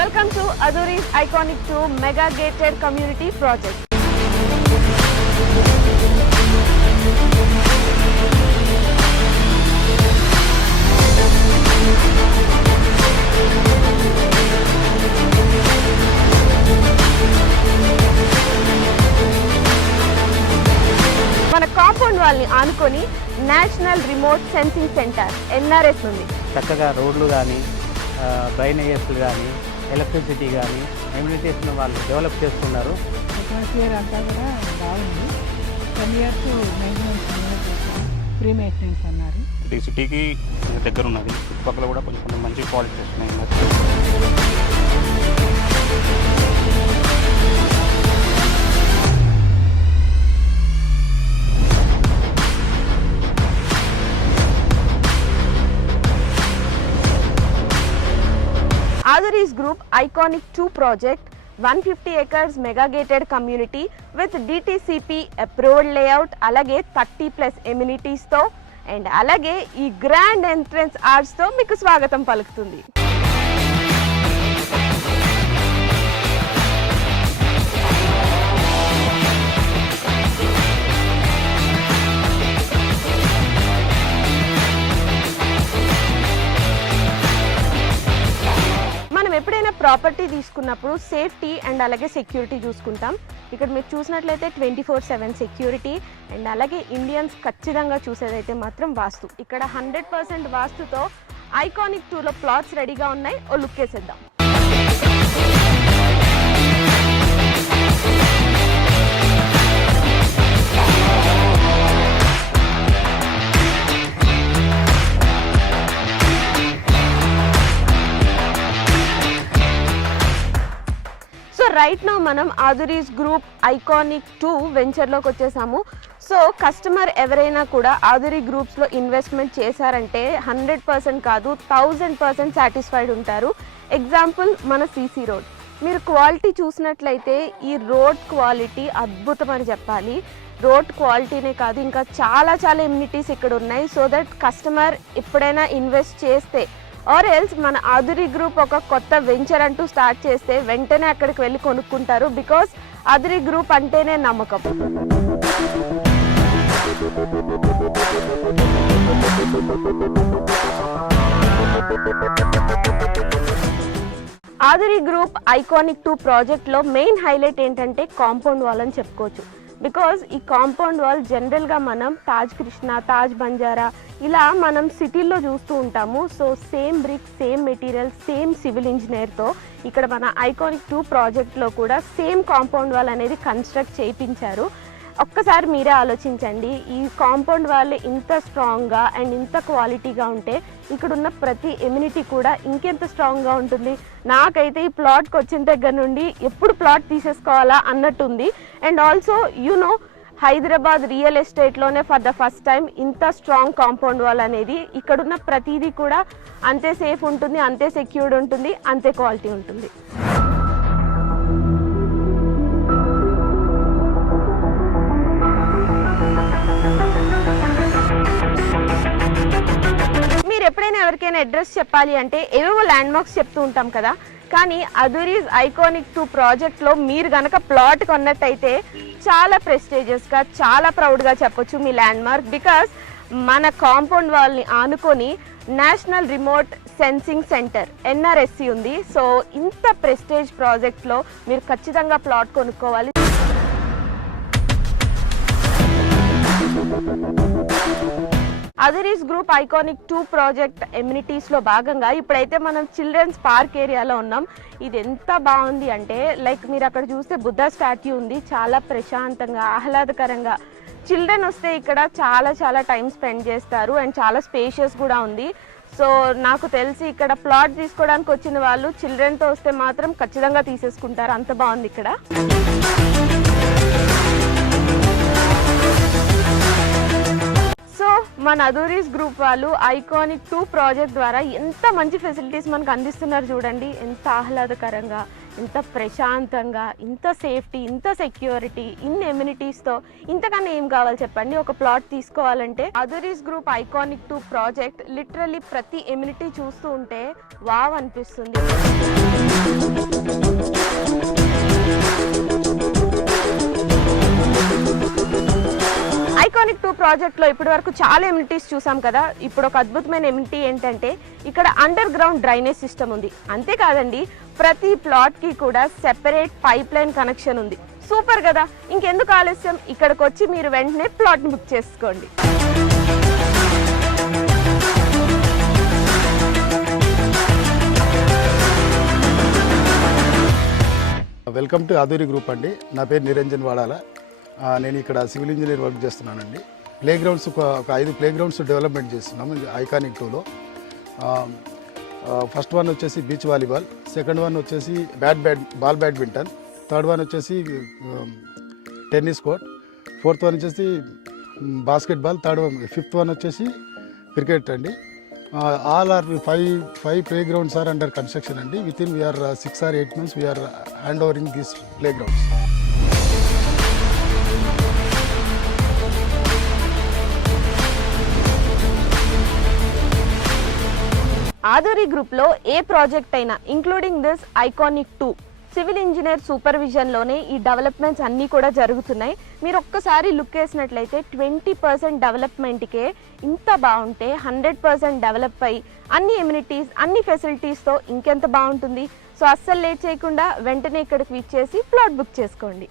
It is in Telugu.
Welcome to Aduri's Iconic 2 Mega Gated Community Project. మన కాంపౌండ్ వాల్ని ఆనుకొని national remote sensing centre NRS ఉంది. చక్కగా రోడ్లు కానీ డ్రైనేజెస్లు కానీ ఎలక్ట్రిసిటీ కానీ ఎమ్యూనిటీస్ను వాళ్ళు డెవలప్ చేస్తున్నారు. అట్మాస్ఫియర్ అంతా కూడా బాగుంది. 10 years మెయింటెనెన్స్ ఫ్రీ మెయింటెనెన్స్ అన్నారు. ఇది సిటీకి దగ్గర ఉన్నది. చుట్టుపక్కల కూడా కొంచెం మంచి క్వాలిటీ వస్తున్నాయి. Aduri's Group Iconic 2 project 150 acres mega gated community with DTCP approved layout alage 30+ amenities తో అండ్ అలాగే ఈ గ్రాండ్ ఎంట్రన్స్ ఆర్చ్ తో మీకు స్వాగతం పలుకుతుంది. ఎప్పుడైనా ప్రాపర్టీ తీసుకున్నప్పుడు సేఫ్టీ అండ్ అలాగే సెక్యూరిటీ చూసుకుంటాం. ఇక్కడ మీరు చూసినట్లయితే 24/7 సెక్యూరిటీ అండ్ అలాగే ఇండియన్స్ ఖచ్చితంగా చూసేదైతే మాత్రం వాస్తు. ఇక్కడ 100% వాస్తుతో ఐకానిక్ 2లో ప్లాట్స్ రెడీగా ఉన్నాయి. ఓ లుక్ వేసేద్దాం. రైట్ నౌ మనం ఆదురీస్ గ్రూప్ ఐకానిక్ 2 వెంచర్లోకి వచ్చేసాము. సో కస్టమర్ ఎవరైనా కూడా ఆదురీ గ్రూప్స్లో ఇన్వెస్ట్మెంట్ చేశారంటే 100% కాదు 1000% సాటిస్ఫైడ్ ఉంటారు. ఎగ్జాంపుల్ మన CC రోడ్. మీరు క్వాలిటీ చూసినట్లయితే ఈ రోడ్ క్వాలిటీ అద్భుతం అని చెప్పాలి. రోడ్ క్వాలిటీనే కాదు ఇంకా చాలా ఎమ్యూనిటీస్ ఇక్కడ ఉన్నాయి. సో దట్ కస్టమర్ ఎప్పుడైనా ఇన్వెస్ట్ చేస్తే ఆర్ ఎల్స్ మన ఆదురీ గ్రూప్ ఒక కొత్త వెంచర్ అంటూ స్టార్ట్ చేస్తే వెంటనే అక్కడికి వెళ్ళి కొనుక్కుంటారు. బికాస్ ఆదురీ గ్రూప్ అంటేనే నమ్మకం. ఆదురీ గ్రూప్ ఐకానిక్ 2 ప్రాజెక్ట్లో మెయిన్ హైలైట్ ఏంటంటే కాంపౌండ్ వాల్ అని చెప్పుకోవచ్చు. బికాజ్ ఈ కాంపౌండ్ వాల్ జనరల్గా మనం తాజ్ కృష్ణ, తాజ్ బంజారా ఇలా మనం సిటీల్లో చూస్తూ ఉంటాము. So same brick, same material, same civil ఇంజనీర్తో ఇక్కడ మన ఐకానిక్ 2 ప్రాజెక్ట్లో కూడా సేమ్ కాంపౌండ్ వాల్ అనేది కన్స్ట్రక్ట్ చేయించారు. ఒక్కసారి మీరే ఆలోచించండి, ఈ కాంపౌండ్ వాల్ ఇంత స్ట్రాంగ్గా అండ్ ఇంత క్వాలిటీగా ఉంటే ఇక్కడున్న ప్రతి ఎమ్యూనిటీ కూడా ఇంకెంత స్ట్రాంగ్గా ఉంటుంది. నాకైతే ఈ ప్లాట్కి వచ్చిన దగ్గర నుండి ఎప్పుడు ప్లాట్ తీసేసుకోవాలా అన్నట్టుంది. And also you know Hyderabad real ఎస్టేట్లోనే ఫర్ ద ఫస్ట్ టైం ఇంత స్ట్రాంగ్ కాంపౌండ్ వాల్ అనేది ఇక్కడున్న ప్రతిదీ కూడా అంతే సేఫ్ ఉంటుంది, అంతే సెక్యూర్డ్ ఉంటుంది, అంతే క్వాలిటీ ఉంటుంది. మీరు ఎప్పుడైనా ఎవరికైనా అడ్రస్ చెప్పాలి అంటే ఏవేవో ల్యాండ్ మార్క్స్ చెప్తూ ఉంటాం కదా, కానీ అదురీస్ ఐకానిక్ 2 ప్రాజెక్ట్లో మీరు కనుక ప్లాట్ కొన్నట్టయితే చాలా ప్రెస్టీజియస్గా, చాలా ప్రౌడ్గా చెప్పొచ్చు మీ ల్యాండ్ మార్క్. బికాస్ మన కాంపౌండ్ వాల్ని ఆనుకొని national remote sensing centre NRSC ఉంది. సో ఇంత ప్రెస్టేజ్ ప్రాజెక్ట్లో మీరు ఖచ్చితంగా ప్లాట్ కొనుక్కోవాలి. అదురీస్ గ్రూప్ ఐకానిక్ 2 ప్రాజెక్ట్ ఎమ్యూనిటీస్లో భాగంగా ఇప్పుడైతే మనం చిల్డ్రన్స్ పార్క్ ఏరియాలో ఉన్నాం. ఇది ఎంత బాగుంది అంటే లైక్ మీరు అక్కడ చూస్తే బుద్ధ స్టాట్యూ ఉంది. చాలా ప్రశాంతంగా, ఆహ్లాదకరంగా చిల్డ్రన్ వస్తే ఇక్కడ చాలా టైం స్పెండ్ చేస్తారు. అండ్ చాలా స్పేషియస్ కూడా ఉంది. సో నాకు తెలిసి ఇక్కడ ప్లాట్ తీసుకోవడానికి వచ్చిన వాళ్ళు చిల్డ్రన్తో వస్తే మాత్రం ఖచ్చితంగా తీసేసుకుంటారు. అంత బాగుంది ఇక్కడ. సో మన అదురీస్ గ్రూప్ వాళ్ళు ఐకానిక్ 2 ప్రాజెక్ట్ ద్వారా ఎంత మంచి ఫెసిలిటీస్ మనకు అందిస్తున్నారు చూడండి. ఎంత ఆహ్లాదకరంగా, ఇంత ప్రశాంతంగా, ఇంత సేఫ్టీ, ఇంత సెక్యూరిటీ, ఇన్ని ఎమ్యూనిటీస్తో ఇంతకన్నా ఏం కావాలి చెప్పండి. ఒక ప్లాట్ తీసుకోవాలంటే అదురీస్ గ్రూప్ ఐకానిక్ 2 ప్రాజెక్ట్ లిటరల్లీ ప్రతి ఎమ్యూనిటీ చూస్తూ ఉంటే వావ్ అనిపిస్తుంది. ఐకానిక్ 2 ప్రాజెక్ట్లో ఇప్పటి వరకు చాలా ఎమ్యూనిటీస్ చూసాం కదా. ఇప్పుడు ఒక అద్భుతమైన ఎమ్యూనిటీ ఏంటంటే ఇక్కడ అండర్ గ్రౌండ్ డ్రైనేజ్ సిస్టమ్ ఉంది. అంతేకాదండి, ప్రతి ప్లాట్కి కూడా సెపరేట్ పైప్ లైన్ కనెక్షన్ ఉంది. సూపర్ కదా. ఇంకెందుకు ఆలస్యం, ఇక్కడికి వచ్చి మీరు వెంటనే ప్లాట్ని బుక్ చేసుకోండి. వెల్కమ్ టు అదూరి గ్రూప్ అండి. నా పేరు నిరంజన్ వాడాల. నేను ఇక్కడ సివిల్ ఇంజనీర్ వర్క్ చేస్తున్నానండి. ప్లే గ్రౌండ్స్ ఒక 5 ప్లే గ్రౌండ్స్ డెవలప్మెంట్ చేస్తున్నాము ఐకానిక్ 2లో. ఫస్ట్ వన్ వచ్చేసి బీచ్ వాలీబాల్, సెకండ్ వన్ వచ్చేసి బాల్ బ్యాడ్మింటన్, థర్డ్ వన్ వచ్చేసి టెన్నిస్ కోర్ట్, ఫోర్త్ వన్ వచ్చేసి బాస్కెట్బాల్, ఫిఫ్త్ వన్ వచ్చేసి క్రికెట్ అండి. All are 5 play grounds are under construction అండి. With in we're 6 or 8 months we're hand overing these play grounds. Aduri గ్రూప్లో ఏ ప్రాజెక్ట్ అయినా including this iconic 2 civil engineer సూపర్విజన్లోనే ఈ డెవలప్మెంట్స్ అన్నీ కూడా జరుగుతున్నాయి. మీరు ఒక్కసారి లుక్ వేసినట్లయితే 20% డెవలప్మెంట్కే ఇంత బాగుంటే 100% డెవలప్ అయ్యి అన్ని ఎమ్యూనిటీస్, అన్ని ఫెసిలిటీస్తో ఇంకెంత బాగుంటుంది. సో అస్సలు లేట్ చేయకుండా వెంటనే ఇక్కడికి విచ్చేసి ప్లాట్ బుక్ చేసుకోండి.